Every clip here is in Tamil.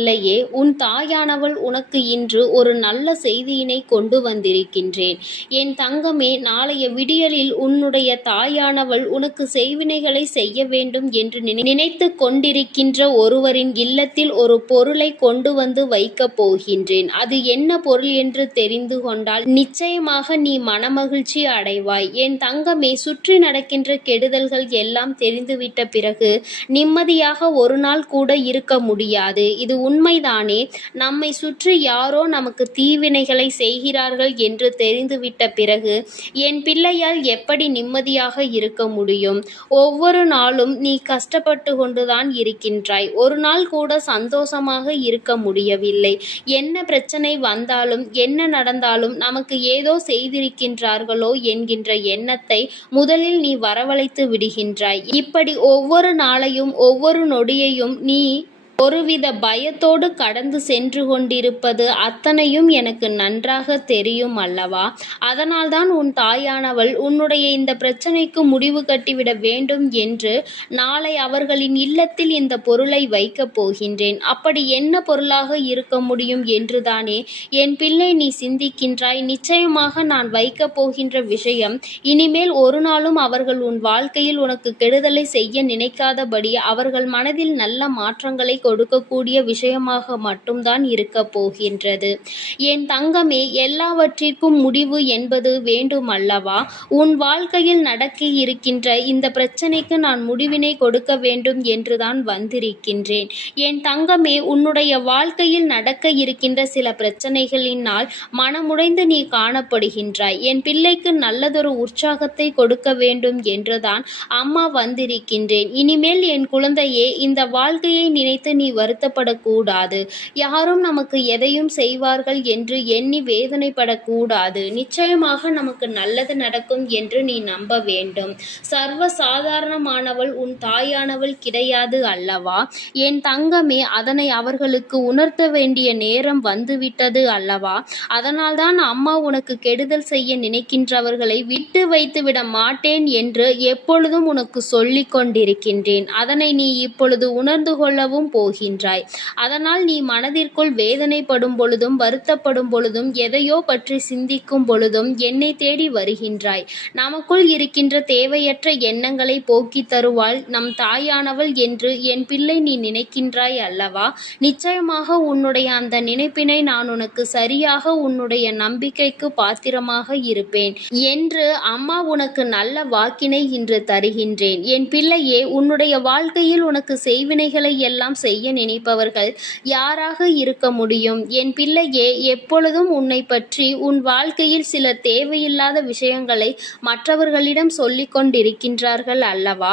இல்லையே உன் தாயானவள் உனக்கு இன்று ஒரு நல்ல செய்தியினை கொண்டு வந்திருக்கின்றேன். என் தங்கமே நாளைய விடியலில் உன்னுடைய தாயானவள் உனக்கு செய்வினைகளை செய்ய வேண்டும் என்று நினைத்து கொண்டிருக்கின்ற ஒருவரின் இல்லத்தில் ஒரு பொருளை கொண்டு வந்து வைக்கப் போகின்றேன். அது என்ன பொருள் என்று தெரிந்து கொண்டால் நிச்சயமாக நீ மனமகிழ்ச்சி அடைவாய். என் தங்கமே சுற்றி நடக்கின்ற கெடுதல்கள் எல்லாம் தெரிந்துவிட்ட பிறகு நிம்மதியாக ஒரு நாள் கூட இருக்க முடியாது. இது உண்மைதானே? நம்மை சுற்றி யாரோ நமக்கு தீவினைகளை செய்கிறார்கள் என்று தெரிந்துவிட்ட பிறகு என் பிள்ளையால் எப்படி நிம்மதியாக இருக்க முடியும்? ஒவ்வொரு நாளும் நீ கஷ்டப்பட்டு கொண்டுதான் இருக்கின்றாய். ஒரு நாள் கூட சந்தோஷமாக இருக்க முடியவில்லை. என்ன பிரச்சனை வந்தாலும் என்ன நடந்தாலும் நமக்கு ஏதோ செய்திருக்கின்றார்களோ என்கின்ற எண்ணத்தை முதலில் நீ வரவழைத்து விடுகின்றாய். இப்படி ஒவ்வொரு நாளையும் ஒவ்வொரு நொடியையும் நீ ஒருவித பயத்தோடு கடந்து சென்று கொண்டிருப்பது அத்தனையும் எனக்கு நன்றாக தெரியும் அல்லவா? அதனால்தான் உன் தாயானவள் உன்னுடைய இந்த பிரச்சனைக்கு முடிவு கட்டிவிட வேண்டும் என்று நாளை அவர்களின் இல்லத்தில் இந்த பொருளை வைக்கப் போகின்றேன். அப்படி என்ன பொருளாக இருக்க முடியும் என்றுதானே? என் பிள்ளை நீ சிந்திக்கின்றாய். நிச்சயமாக நான் வைக்கப் போகின்ற விஷயம் இனிமேல் ஒரு நாளும் அவர்கள் உன் வாழ்க்கையில் உனக்கு கெடுதலை செய்ய நினைக்காதபடி அவர்கள் மனதில் நல்ல மாற்றங்களை கொடுக்கக்கூடிய விஷயமாக மட்டும்தான் இருக்கப் போகின்றது. என் தங்கமே எல்லாவற்றிற்கும் முடிவு என்பது வேண்டும் அல்லவா உன் வாழ்க்கையில் நடக்க இருக்கின்ற இந்த பிரச்சனைக்கு நான் முடிவினை கொடுக்க வேண்டும் என்றுதான் வந்திருக்கின்றேன். என் தங்கமே உன்னுடைய வாழ்க்கையில் நடக்க இருக்கின்ற சில பிரச்சனைகளினால் மனமுடைந்து நீ காணப்படுகின்றாய். என் பிள்ளைக்கு நல்லதொரு உற்சாகத்தை கொடுக்க வேண்டும் என்றுதான் அம்மா வந்திருக்கின்றேன். இனிமேல் என் குழந்தையே இந்த வாழ்க்கையை நினைத்து நீ வருத்தப்படக்கூடாது. யாரும் நமக்கு எதையும் செய்வார்கள் என்று எண்ணி வேதனைப்படக்கூடாது. நிச்சயமாக நமக்கு நல்லது நடக்கும் என்று நீ நம்ப வேண்டும். சர்வ சாதாரணமானவள் உன் தாயானவள் கிடையாது அல்லவா? என் தங்கமே அதனை அவர்களுக்கு உணர்த்த வேண்டிய நேரம் வந்துவிட்டது அல்லவா? அதனால்தான் அம்மா உனக்கு கெடுதல் செய்ய நினைக்கின்றவர்களை விட்டு வைத்துவிட மாட்டேன் என்று எப்பொழுதும் உனக்கு சொல்லிக் கொண்டிருக்கின்றேன் அதனை நீ இப்பொழுது உணர்ந்து கொள்ளவும் போ போகின்றாய். அதனால் நீ மனதிற்குள் வேதனைப்படும் பொழுதும் வருத்தப்படும் பொழுதும் எதையோ பற்றி சிந்திக்கும் பொழுதும் என்னை தேடி வருகின்றாய். நமக்குள் இருக்கின்ற தேவையற்ற எண்ணங்களை போக்கித் தருவாள் நம் தாயானவள் என்று என் பிள்ளை நீ நினைக்கின்றாய் அல்லவா? நிச்சயமாக உன்னுடைய அந்த நினைப்பினை நான் உனக்கு சரியாக உன்னுடைய நம்பிக்கைக்கு பாத்திரமாக இருப்பேன் என்று அம்மா உனக்கு நல்ல வாக்கினை இன்று தருகின்றேன். என் பிள்ளையே உன்னுடைய வாழ்க்கையில் உனக்கு செய்வினைகளை எல்லாம் செய் செய்ய நினைப்பவர்கள் யாராக இருக்க முடியும்? என் பிள்ளையே எப்பொழுதும் உன்னை பற்றி உன் வாழ்க்கையில் சில தேவையில்லாத விஷயங்களை மற்றவர்களிடம் சொல்லிக் கொண்டிருக்கின்றார்கள் அல்லவா?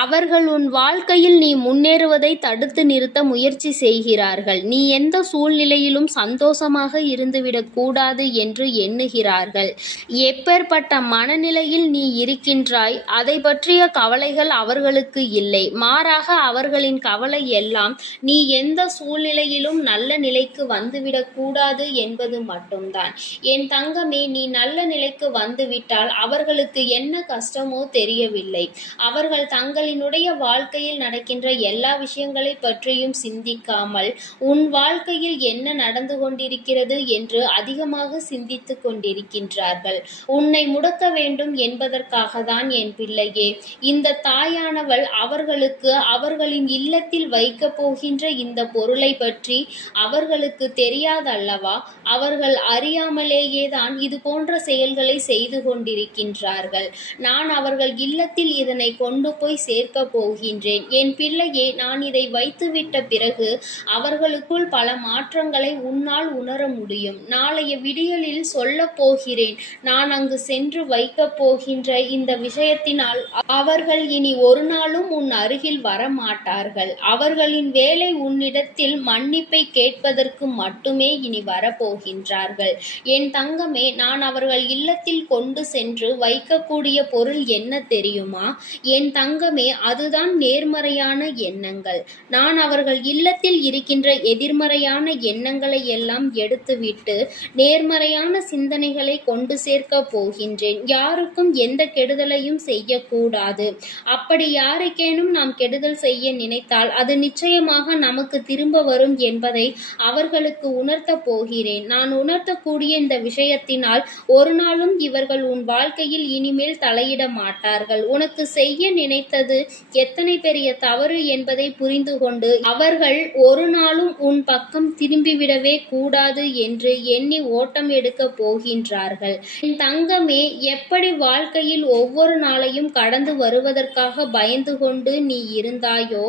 அவர்கள் உன் வாழ்க்கையில் நீ முன்னேறுவதை தடுத்து நிறுத்த முயற்சி செய்கிறார்கள். நீ எந்த சூழ்நிலையிலும் சந்தோஷமாக இருந்துவிடக் கூடாது என்று எண்ணுகிறார்கள். எப்பேற்பட்ட மனநிலையில் நீ இருக்கின்றாய் அதை பற்றிய கவலைகள் அவர்களுக்கு இல்லை. மாறாக அவர்களின் கவலை எல்லாம் நீ எந்த சூழ்நிலையிலும் நல்ல நிலைக்கு வந்துவிடக் கூடாது என்பது மட்டும்தான். என் தங்கமே நீ நல்ல நிலைக்கு வந்துவிட்டால் அவர்களுக்கு என்ன கஷ்டமோ தெரியவில்லை. அவர்கள் தங்களினுடைய வாழ்க்கையில் நடக்கின்ற எல்லா விஷயங்களை பற்றியும் சிந்திக்காமல் உன் வாழ்க்கையில் என்ன நடந்து கொண்டிருக்கிறது? என்று அதிகமாக சிந்தித்துக் கொண்டிருக்கின்றார்கள். உன்னை முடக்க வேண்டும் என்பதற்காக தான் என் பிள்ளையே. இந்த தாயானவள் அவர்களுக்கு அவர்களின் இல்லத்தில் வைக்கப் போகின்ற இந்த பொருளை பற்றி அவர்களுக்கு தெரியாதல்லவா அவர்கள் அறியாமலேயே தான் இது போன்ற செயல்களை செய்து கொண்டிருக்கின்றார்கள். நான் அவர்கள் இல்லத்தில் இதனை கொண்டு போய் சேர்க்க போகின்றேன். என் பிள்ளையே நான் இதை வைத்துவிட்ட பிறகு அவர்களுக்குள் பல மாற்றங்களை உன்னால் உணர முடியும். நாளைய விடியலில் சொல்லப் போகிறேன். நான் அங்கு சென்று வைக்கப் போகின்ற இந்த விஷயத்தினால் அவர்கள் இனி ஒரு நாளும் உன் அருகில் வரமாட்டார்கள். அவர்களின் வேலை உன்னிடத்தில் மன்னிப்பை கேட்பதற்கு மட்டுமே இனி வரப்போகின்றார்கள். என் தங்கமே நான் அவர்கள் இல்லத்தில் கொண்டு சென்று வைக்கக்கூடிய பொருள் என்ன தெரியுமா? என் தங்கமே காரணமே அதுதான் நேர்மறையான எண்ணங்கள். நான் அவர்கள் இல்லத்தில் இருக்கின்ற எதிர்மறையான எண்ணங்களை எல்லாம் எடுத்துவிட்டு நேர்மறையான சிந்தனைகளை கொண்டு சேர்க்க போகின்றேன். யாருக்கும் எந்த கெடுதலையும் செய்யக்கூடாது. அப்படி யாருக்கேனும் நாம் கெடுதல் செய்ய நினைத்தால் அது நிச்சயமாக நமக்கு திரும்ப வரும் என்பதை அவர்களுக்கு உணர்த்தப் போகிறேன். நான் உணர்த்தக்கூடிய இந்த விஷயத்தினால் ஒரு நாளும் இவர்கள் உன் வாழ்க்கையில் இனிமேல் தலையிட மாட்டார்கள். உனக்கு செய்ய நினைத்த செய்தது எத்தனை பெரிய தவறு என்பதை புரிந்து கொண்டு அவர்கள் ஒரு நாளும் உன் பக்கம் திரும்பிவிடவே கூடாது என்று எண்ணி ஓட்டம் எடுக்க போகின்றார்கள். என் தங்கமே எப்படி வாழ்க்கையில் ஒவ்வொரு நாளையும் கடந்து வருவதற்காக பயந்து கொண்டு நீ இருந்தாயோ?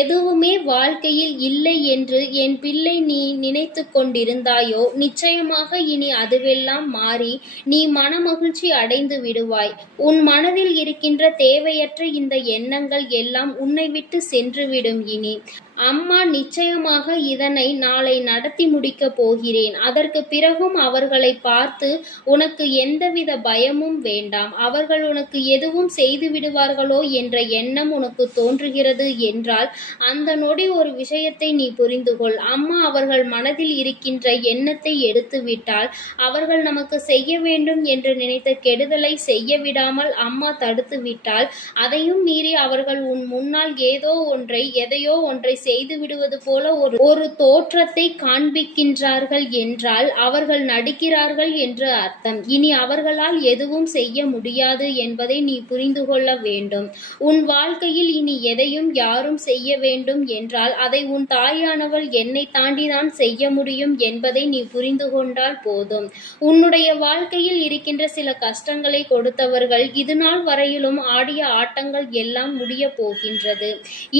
எதுவுமே வாழ்க்கையில் இல்லை என்று என் பிள்ளை நீ நினைத்து கொண்டிருந்தாயோ? நிச்சயமாக இனி அதுவெல்லாம் மாறி நீ மனமகிழ்ச்சி அடைந்து விடுவாய். உன் மனதில் இருக்கின்ற தேவையற்ற இந்த எண்ணங்கள் எல்லாம் உன்னை விட்டு சென்றுவிடும் இனி. அம்மா நிச்சயமாக இதனை நாளை நடத்தி முடிக்கப் போகிறேன். அதற்கு பிறகும் அவர்களை பார்த்து உனக்கு எந்தவித பயமும் வேண்டாம். அவர்கள் உனக்கு எதுவும் செய்து விடுவார்களோ என்ற எண்ணம் உனக்கு தோன்றுகிறது என்றால் அந்த நொடி ஒரு விஷயத்தை நீ புரிந்து கொள். அம்மா அவர்கள் மனதில் இருக்கின்ற எண்ணத்தை எடுத்து விட்டால் அவர்கள் நமக்கு செய்ய வேண்டும் என்று நினைத்த கெடுதலை செய்ய விடாமல் அம்மா தடுத்துவிட்டால் அதையும் மீறி அவர்கள் உன் முன்னால் ஏதோ ஒன்றை எதையோ ஒன்றை செய்து விடுவது போல ஒரு ஒரு தோற்றத்தை காண்பிக்கின்றார்கள் என்றால் அவர்கள் நடிக்கிறார்கள் என்று அர்த்தம். இனி அவர்களால் எதுவும் செய்ய முடியாது என்பதை நீ புரிந்து கொள்ள வேண்டும். உன் வாழ்க்கையில் இனி எதையும் யாரும் செய்ய வேண்டும் என்றால் அதை உன் தாயானவள் என்னை தாண்டிதான் செய்ய முடியும் என்பதை நீ புரிந்து கொண்டால் போதும். உன்னுடைய வாழ்க்கையில் இருக்கின்ற சில கஷ்டங்களை கொடுத்தவர்கள் இதுநாள் வரையிலும் ஆடிய ஆட்டங்கள் எல்லாம் முடிய போகின்றது.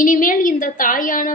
இனிமேல் இந்த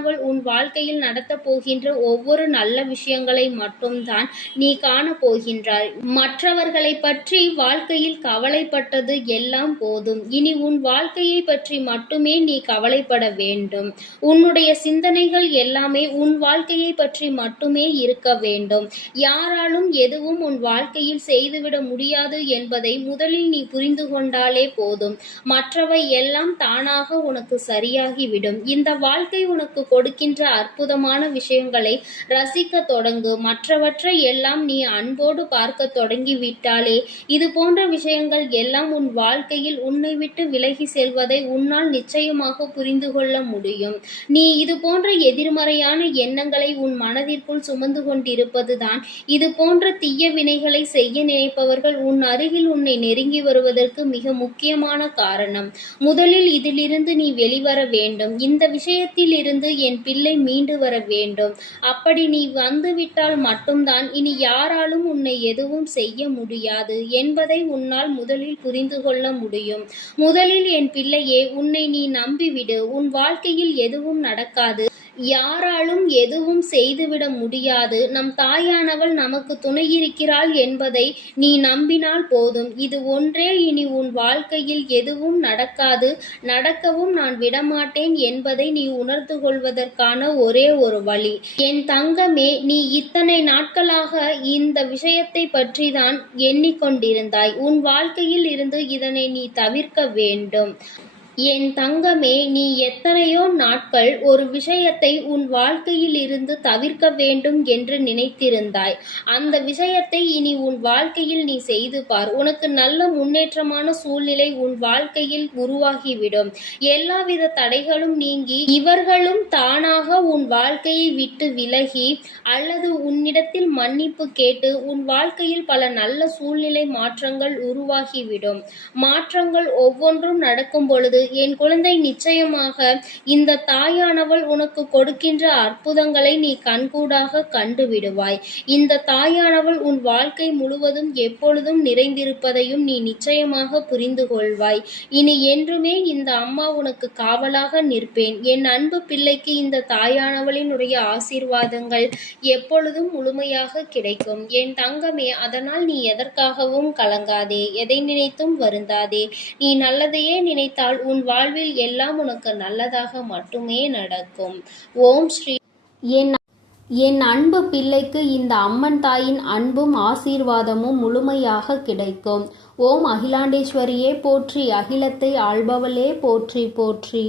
தாயானவள் உன் வாழ்க்கையில் நடத்தப் போகின்ற ஒவ்வொரு நல்ல விஷயங்களை மட்டும்தான் நீ காண போகின்றாய். மற்றவர்களை பற்றி வாழ்க்கையில் கவலைப்பட்டது எல்லாம் போதும். இனி உன் வாழ்க்கையை பற்றி மட்டுமே நீ கவலைப்பட வேண்டும். உன்னுடைய சிந்தனைகள் எல்லாமே உன் வாழ்க்கையை பற்றி மட்டுமே இருக்க வேண்டும். யாராலும் எதுவும் உன் வாழ்க்கையில் செய்துவிட முடியாது என்பதை முதலில் நீ புரிந்து கொண்டாலே போதும். மற்றவை எல்லாம் தானாக உனக்கு சரியாகிவிடும். இந்த வாழ்க்கை உனக்கு கொடுக்கின்ற அற்புதமான விஷயங்களை ரசிக்க தொடங்கு. மற்றவற்றை எல்லாம் நீ அன்போடு பார்க்க தொடங்கி விட்டாலே இது போன்ற விஷயங்கள் எல்லாம் உன் வாழ்க்கையில் உன்னை விட்டு விலகி செல்வதை உன்னால் நிச்சயமாக புரிந்து கொள்ள முடியும். நீ இது போன்ற எதிர்மறையான எண்ணங்களை உன் மனதிற்குள் சுமந்து கொண்டிருப்பதுதான். இது போன்ற தீய வினைகளை செய்ய நினைப்பவர்கள் உன் அருகில் உன்னை நெருங்கி வருவதற்கு மிக முக்கியமான காரணம். முதலில் இதிலிருந்து நீ வெளிவர வேண்டும். இந்த விஷயத்தில் இருந்து என் பிள்ளை மீண்டு வர வேண்டும். அப்படி நீ வந்துவிட்டால் மட்டும்தான் இனி யாராலும் உன்னை எதுவும் செய்ய முடியாது என்பதை உன்னால் முதலில் புரிந்து கொள்ள முடியும். முதலில் என் பிள்ளையே உன்னை நீ நம்பிவிடு. உன் வாழ்க்கையில் எதுவும் நடக்காது. யாராலும் எதுவும் செய்துவிட முடியாது. நம் தாயானவள் நமக்கு துணையிருக்கிறாள் என்பதை நீ நம்பினால் போதும். இது ஒன்றே இனி உன் வாழ்க்கையில் எதுவும் நடக்காது. நடக்கவும் நான் விடமாட்டேன் என்பதை நீ உணர்ந்து கொள்வதற்கான ஒரே ஒரு வழி. என் தங்கமே நீ இத்தனை நாட்களாக இந்த விஷயத்தை பற்றி தான் எண்ணிக்கொண்டிருந்தாய். உன் வாழ்க்கையில் இருந்து இதனை நீ தவிர்க்க வேண்டும். என் தங்கமே நீ எத்தனையோ நாட்கள் ஒரு விஷயத்தை உன் வாழ்க்கையில் இருந்து தவிர்க்க வேண்டும் என்று நினைத்திருந்தாய். அந்த விஷயத்தை இனி உன் வாழ்க்கையில் நீ செய்து பார். உனக்கு நல்ல முன்னேற்றமான சூழ்நிலை உன் வாழ்க்கையில் உருவாகிவிடும். எல்லாவித தடைகளும் நீங்கி இவர்களும் தானாக உன் வாழ்க்கையை விட்டு விலகி அல்லது உன்னிடத்தில் மன்னிப்பு கேட்டு உன் வாழ்க்கையில் பல நல்ல சூழ்நிலை மாற்றங்கள் உருவாகிவிடும். மாற்றங்கள் ஒவ்வொன்றும் நடக்கும் பொழுது என் குழந்தை நிச்சயமாக இந்த தாயானவள் உனக்கு கொடுக்கின்ற அற்புதங்களை நீ கண்கூடாக கண்டு விடுவாய் இந்த தாயானவள் உன் வாழ்க்கை முழுவதும் எப்பொழுதும் நிறைந்திருப்பதையும் நீ நிச்சயமாக புரிந்து கொள்வாய். இனி என்றுமே இந்த அம்மா உனக்கு காவலாக நிற்பேன். என் அன்பு பிள்ளைக்கு இந்த தாயானவளினுடைய ஆசீர்வாதங்கள் எப்பொழுதும் முழுமையாக கிடைக்கும். என் தங்கமே அதனால் நீ எதற்காகவும் கலங்காதே எதை நினைத்தும் வருந்தாதே. நீ நல்லதையே நினைத்தால் உன் வாழ்வில் எல்லாம் உனக்கு நல்லதாக மட்டுமே நடக்கும். ஓம் ஸ்ரீ என் என் அன்பு பிள்ளைக்கு இந்த அம்மன் தாயின் அன்பும் ஆசீர்வாதமும் முழுமையாக கிடைக்கும். ஓம் அகிலாண்டேஸ்வரியே போற்றி அகிலத்தை ஆள்பவளே போற்றி போற்றி.